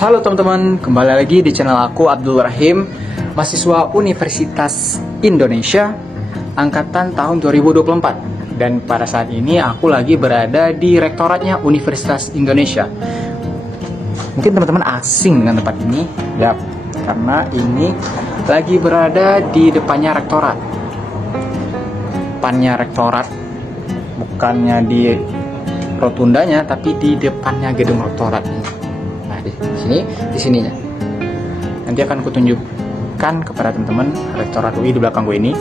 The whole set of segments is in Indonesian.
Halo teman-teman, kembali lagi di channel aku Abdul Rahim, mahasiswa Universitas Indonesia angkatan tahun 2024. Dan pada saat ini aku lagi berada di rektoratnya Universitas Indonesia. Mungkin teman-teman asing dengan tempat ini, ya, karena ini lagi berada di depannya rektorat. Depannya rektorat, bukannya di rotundanya, tapi di depannya gedung rektorat ini. Nah, di sininya. Nanti akan kutunjukkan kepada teman-teman rektorat UI di belakangku ini.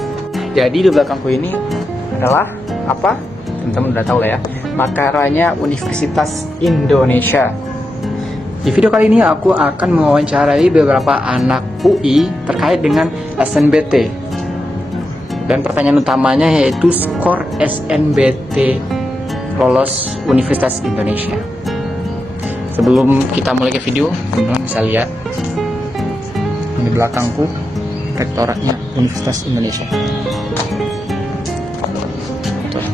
Jadi di belakangku ini adalah apa? Teman-teman udah tahu lah ya. Makaranya Universitas Indonesia. Di video kali ini aku akan mewawancarai beberapa anak UI terkait dengan SNBT. Dan pertanyaan utamanya yaitu skor SNBT lolos Universitas Indonesia. Sebelum kita mulai ke video, teman-teman bisa lihat di belakangku rektoratnya Universitas Indonesia. Tuh.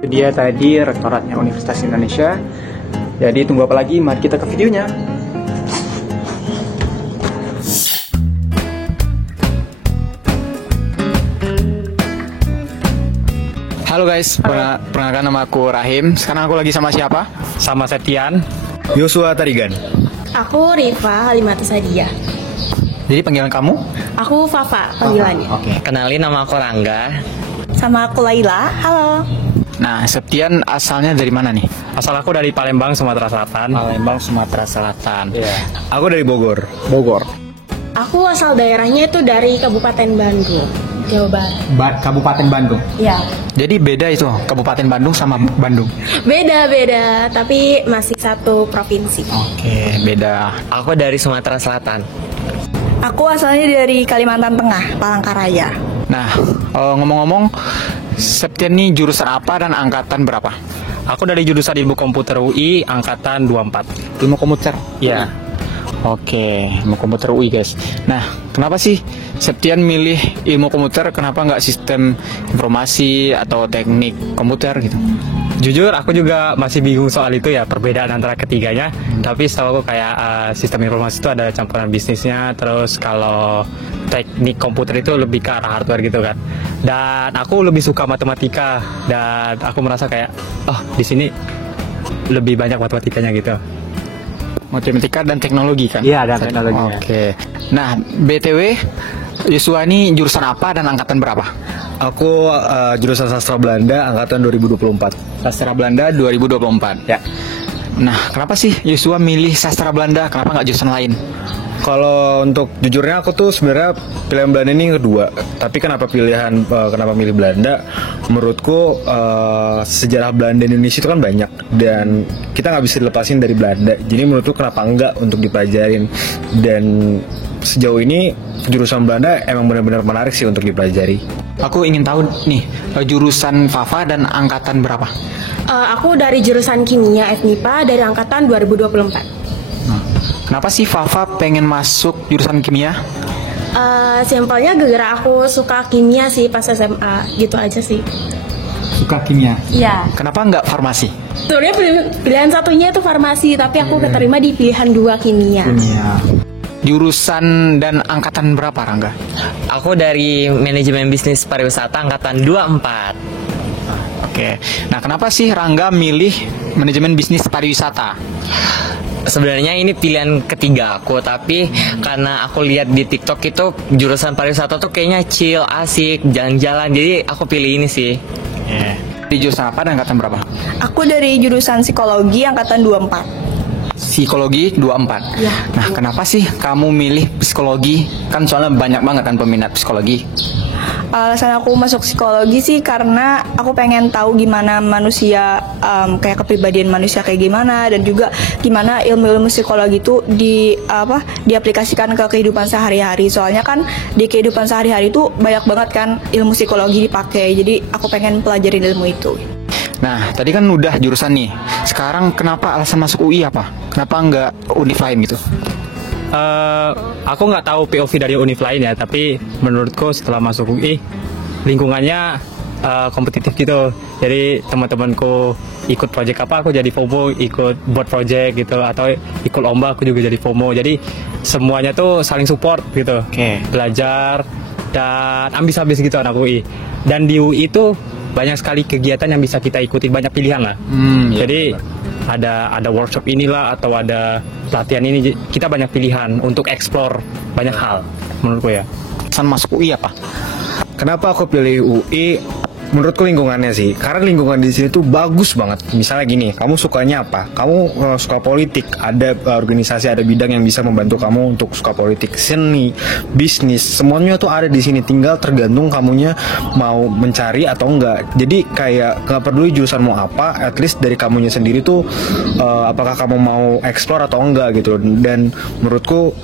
Itu dia tadi rektoratnya Universitas Indonesia. Jadi tunggu apa lagi? Mari kita ke videonya. Halo guys, perkenalkan nama aku Rahim. Sekarang aku lagi sama siapa? Sama Septian, Yosua Tarigan. Aku Rifa Halimatu Sadia. Jadi panggilan kamu? Aku Fafa panggilannya. Oke. Kenalin, nama aku Rangga. Sama aku Laila. Halo. Nah, Septian asalnya dari mana nih? Asal aku dari Palembang, Sumatera Selatan. Palembang, Sumatera Selatan. Iya. Aku dari Bogor. Bogor. Aku asal daerahnya itu dari Kabupaten Bandung, Jawa Barat. Kabupaten Bandung. Ya. Jadi beda itu Kabupaten Bandung sama Bandung. Beda, tapi masih satu provinsi. Oke, beda. Aku dari Sumatera Selatan. Aku asalnya dari Kalimantan Tengah, Palangkaraya. Nah, ngomong-ngomong, Septian nih jurusan apa dan angkatan berapa? Aku dari jurusan Ilmu Komputer UI, angkatan 24. Ilmu komputer. Iya. Oke, ilmu komputer UI guys. Nah, kenapa sih Septian milih ilmu komputer? Kenapa nggak sistem informasi atau teknik komputer gitu? Jujur, aku juga masih bingung soal itu ya, perbedaan antara ketiganya. Tapi setahu aku kayak sistem informasi itu ada campuran bisnisnya. Terus kalau teknik komputer itu lebih ke arah hardware gitu kan. Dan aku lebih suka matematika. Dan aku merasa kayak, di sini lebih banyak matematikanya gitu. Matematika dan teknologi kan? Iya, dan teknologi. Oke. Nah, BTW, Yosua ini jurusan apa dan angkatan berapa? Aku jurusan sastra Belanda angkatan 2024. Sastra Belanda 2024. Ya. Nah, kenapa sih Yosua milih sastra Belanda? Kenapa nggak jurusan lain? Kalau untuk jujurnya aku tuh sebenarnya pilihan Belanda ini kedua. Tapi kenapa kenapa milih Belanda? Menurutku sejarah Belanda di Indonesia itu kan banyak dan kita nggak bisa dilepasin dari Belanda. Jadi menurutku kenapa enggak untuk dipelajarin. Dan sejauh ini jurusan Belanda emang benar-benar menarik sih untuk dipelajari. Aku ingin tahu nih jurusan Fafa dan angkatan berapa? Aku dari jurusan Kimia FMIPA dari angkatan 2024. Kenapa sih Fafa pengen masuk jurusan kimia? Simpelnya gara-gara aku suka kimia sih pas SMA, gitu aja sih. Suka kimia? Iya. Kenapa nggak farmasi? Sebenarnya pilihan satunya itu farmasi, tapi aku keterima di pilihan 2 kimia. Jurusan dan angkatan berapa, Rangga? Aku dari manajemen bisnis pariwisata angkatan 24. Oke. Nah, kenapa sih Rangga milih manajemen bisnis pariwisata? Sebenarnya ini pilihan ketiga aku, tapi karena aku lihat di TikTok itu jurusan pariwisata tuh kayaknya chill, asik, jalan-jalan, jadi aku pilih ini sih. Di jurusan apa dan angkatan berapa? Aku dari jurusan psikologi angkatan 24. Psikologi 24. Ya. Nah, kenapa sih kamu milih psikologi? Kan soalnya banyak banget kan peminat psikologi. Alasan aku masuk psikologi sih karena aku pengen tahu gimana manusia, kayak kepribadian manusia kayak gimana, dan juga gimana ilmu-ilmu psikologi itu diaplikasikan ke kehidupan sehari-hari. Soalnya kan di kehidupan sehari-hari itu banyak banget kan ilmu psikologi dipakai. Jadi aku pengen pelajarin ilmu itu. Nah, tadi kan udah jurusan nih. Sekarang kenapa alasan masuk UI apa? Kenapa nggak univ lain gitu? Aku nggak tahu POV dari univ lain ya, tapi menurutku setelah masuk UI lingkungannya kompetitif gitu. Jadi teman-temanku ikut project apa, aku jadi FOMO, ikut buat project gitu, atau ikut lomba aku juga jadi FOMO. Jadi semuanya tuh saling support gitu. Oke. Belajar dan ambis-ambis gitu anak UI. Dan di UI itu banyak sekali kegiatan yang bisa kita ikuti, banyak pilihan lah. Iya, Jadi ada workshop inilah atau ada pelatihan ini, kita banyak pilihan untuk explore banyak hal menurutku ya. Alasan masuk UI apa? Kenapa aku pilih UI? Menurutku lingkungannya sih, karena lingkungan di sini tuh bagus banget. Misalnya gini, kamu sukanya apa? Kamu suka politik, ada organisasi, ada bidang yang bisa membantu kamu untuk suka politik, seni, bisnis, semuanya tuh ada di sini. Tinggal tergantung kamunya mau mencari atau enggak. Jadi kayak nggak peduli jurusan mau apa, at least dari kamunya sendiri tuh apakah kamu mau explore atau enggak gitu. Dan menurutku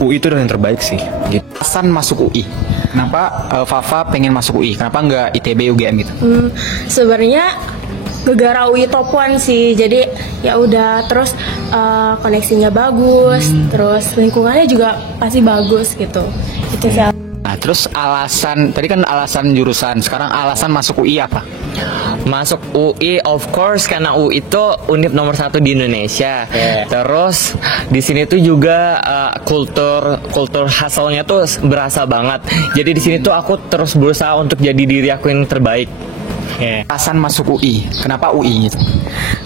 UI itu yang terbaik sih. Gitu. Alasan masuk UI. Kenapa Fafa pengen masuk UI? Kenapa nggak ITB, UGM gitu? Sebenarnya gegara UI top 1 sih, jadi ya udah, terus koneksinya bagus, terus lingkungannya juga pasti bagus gitu. Itu sih. Nah, terus alasan, tadi kan alasan jurusan, sekarang alasan masuk UI apa? Masuk UI of course karena UI itu univ nomor 1 di Indonesia. Terus di sini tuh juga kultur hustle-nya tuh berasa banget. Jadi di sini tuh aku terus berusaha untuk jadi diri aku yang terbaik. Alasan masuk UI, kenapa UI gitu?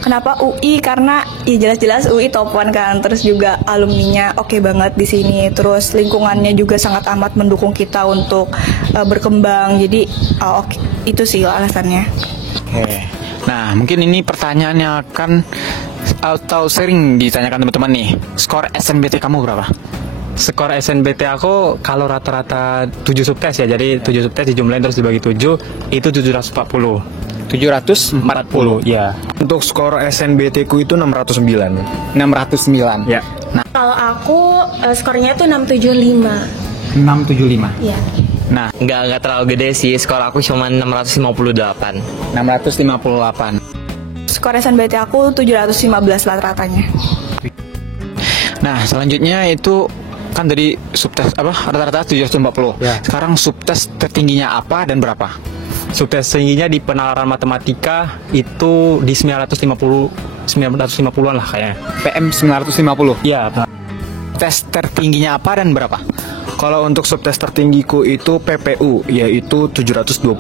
Kenapa UI? Karena ya jelas-jelas UI top 1 kan, terus juga alumninya oke banget di sini, terus lingkungannya juga sangat amat mendukung kita untuk berkembang. Jadi oke, itu sih alasannya. Oke. Nah, mungkin ini pertanyaannya akan atau sering ditanyakan teman-teman nih. Skor SNBT kamu berapa? Skor SNBT aku kalau rata-rata 7 subtes ya, jadi 7 subtes dijumlahin terus dibagi 7, itu 740. 740. Ya. Untuk skor SNBT ku itu 609. 609. Ya. Kalau aku skornya tuh 675. 675. Iya. Nah, Nggak terlalu gede sih, skor aku cuma 658. 658. Skor SNBT aku 715 rata-ratanya. Nah, selanjutnya itu kan tadi subtes apa? Rata-rata 740. Ya. Sekarang subtes tertingginya apa dan berapa? Subtes tingginya di penalaran matematika itu di 950-an lah kayaknya. PM 950. Iya. Tes tertingginya apa dan berapa? Kalau untuk subtes tertinggiku itu PPU, yaitu 720.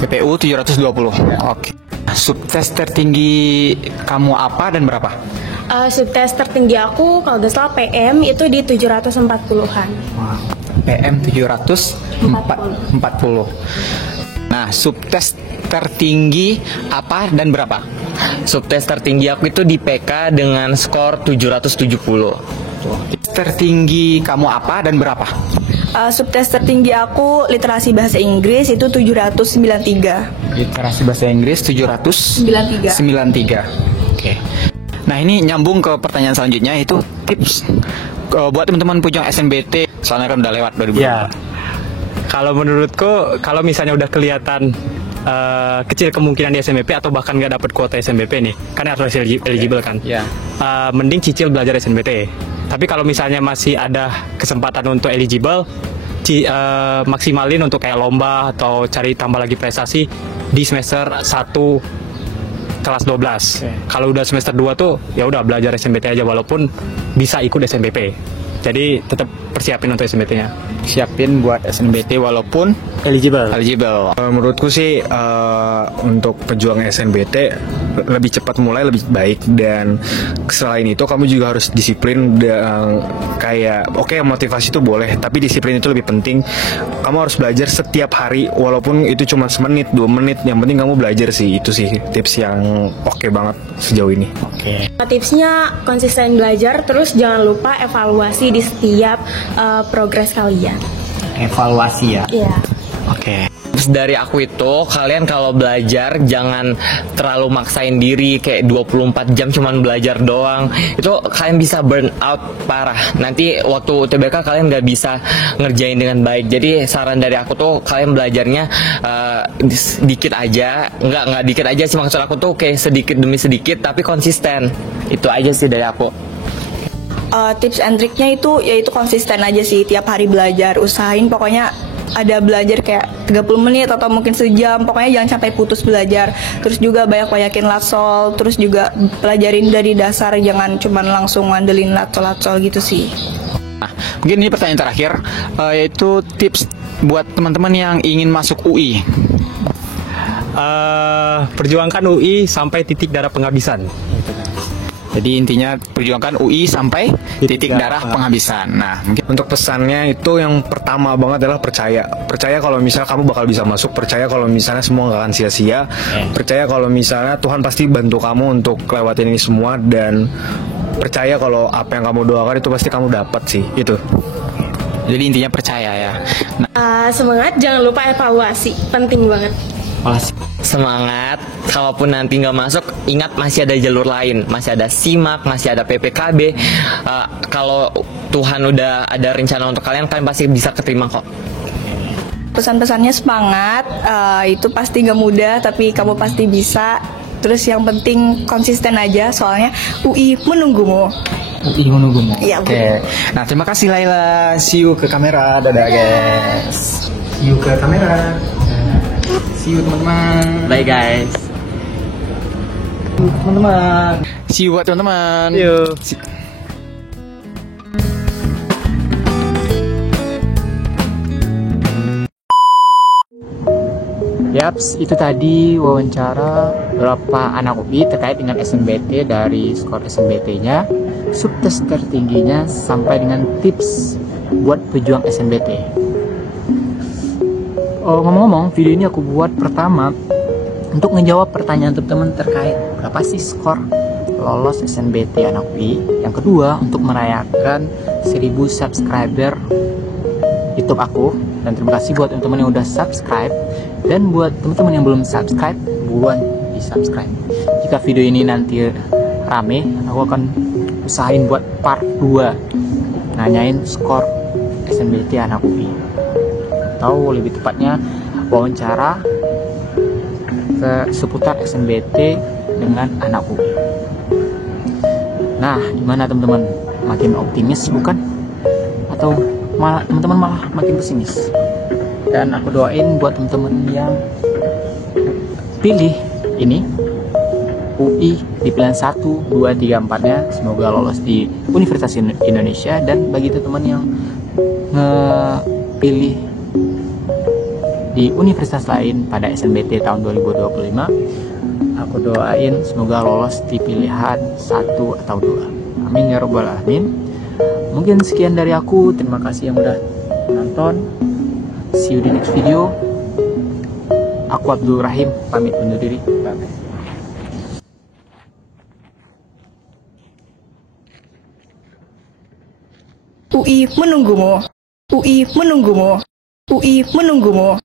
PPU 720. Oke. Subtes tertinggi kamu apa dan berapa? Subtes tertinggi aku kalau nggak salah PM itu di 740-an. PM 740. Nah, subtes tertinggi apa dan berapa? Subtes tertinggi aku itu di PK dengan skor 770. Tertinggi kamu apa dan berapa? Subtes tertinggi aku literasi bahasa Inggris itu 793. Literasi bahasa Inggris 793. Oke. Nah, ini nyambung ke pertanyaan selanjutnya, itu tips buat teman-teman pujang SNBT, soalnya kan udah lewat 2000. Ya. Kalau menurutku, kalau misalnya udah kelihatan kecil kemungkinan di SNBP atau bahkan nggak dapat kuota SNBP nih, kan harus eligible kan. Ya. Mending cicil belajar SNBT. Tapi kalau misalnya masih ada kesempatan untuk eligible, maksimalin untuk kayak lomba atau cari tambah lagi prestasi di semester 1 kelas 12. Kalau udah semester 2 tuh ya udah belajar SNBT aja, walaupun bisa ikut SNBP. Jadi tetap persiapin untuk SNBT-nya. Siapin buat SNBT walaupun Eligible. Menurutku sih untuk pejuang SNBT lebih cepat mulai lebih baik, dan selain itu kamu juga harus disiplin. Kayak oke, motivasi itu boleh, tapi disiplin itu lebih penting. Kamu harus belajar setiap hari walaupun itu cuma semenit 2 menit, yang penting kamu belajar sih. Itu sih tips yang oke banget sejauh ini. Tipsnya konsisten belajar, terus jangan lupa evaluasi di setiap progres kalian. Evaluasi ya. Iya. Oke. Terus dari aku itu, kalian kalau belajar jangan terlalu maksain diri kayak 24 jam cuman belajar doang. Itu kalian bisa burn out parah. Nanti waktu UTBK kalian nggak bisa ngerjain dengan baik. Jadi saran dari aku tuh kalian belajarnya dikit aja. Nggak dikit aja sih, maksud aku tuh kayak sedikit demi sedikit tapi konsisten. Itu aja sih dari aku. Tips and triknya itu yaitu konsisten aja sih, tiap hari belajar, usahain pokoknya ada belajar kayak 30 menit atau mungkin sejam, pokoknya jangan sampai putus belajar. Terus juga banyak-banyakin latsol, terus juga pelajarin dari dasar, jangan cuman langsung ngandelin latsol-latsol gitu sih. Nah, mungkin ini pertanyaan terakhir, yaitu tips buat teman-teman yang ingin masuk UI. Perjuangkan UI sampai titik darah penghabisan. Jadi intinya perjuangkan UI sampai titik darah penghabisan. Nah, mungkin Untuk pesannya itu yang pertama banget adalah percaya. Percaya kalau misalnya kamu bakal bisa masuk, percaya kalau misalnya semua nggak akan sia-sia, percaya kalau misalnya Tuhan pasti bantu kamu untuk lewatin ini semua, dan percaya kalau apa yang kamu doakan itu pasti kamu dapat sih, itu. jadi intinya percaya ya. Nah, Semangat, jangan lupa evaluasi, penting banget. Semangat, kalaupun nanti nggak masuk, ingat masih ada jalur lain, masih ada SIMAK, masih ada PPKB. Kalau Tuhan udah ada rencana untuk kalian pasti bisa keterima kok. Pesan-pesannya semangat, itu pasti gak mudah tapi kamu pasti bisa. Terus yang penting konsisten aja, soalnya UI menunggumu. UI menunggumu. Iya, Oke. Nah, terima kasih Laila. See you ke kamera. Dadah guys. See you ke kamera. See you teman-teman. Bye guys. Teman-teman. See you buat teman-teman. Yaps, itu tadi wawancara beberapa anak UI terkait dengan SNBT, dari skor SNBT-nya, subtes tertingginya, sampai dengan tips buat pejuang SNBT. Oh, ngomong-ngomong, video ini aku buat pertama untuk ngejawab pertanyaan teman-teman terkait berapa sih skor lolos SNBT anak UI. Yang kedua, untuk merayakan 1000 subscriber YouTube aku. Dan terima kasih buat teman-teman yang udah subscribe. Dan buat teman-teman yang belum subscribe, buruan di subscribe. Jika video ini nanti rame, aku akan usahain buat part 2 nanyain skor SNBT anak UI, atau lebih tepatnya wawancara seputar SNBT dengan anak UI. Nah, gimana teman-teman? Makin optimis bukan? Atau malah teman-teman malah makin pesimis? Dan aku doain buat teman-teman yang pilih ini UI di pilihan 1, 2, 3, 4-nya, semoga lolos di Universitas Indonesia. Dan bagi teman-teman yang pilih di universitas lain pada SNBT tahun 2025, aku doain semoga lolos di pilihan 1 atau 2. Amin ya robbal alamin. Mungkin sekian dari aku, terima kasih yang udah nonton. See you di next video. Aku Abdul Rahim, pamit undur diri. Bye. UI menunggumu. UI menunggumu. UI menunggumu.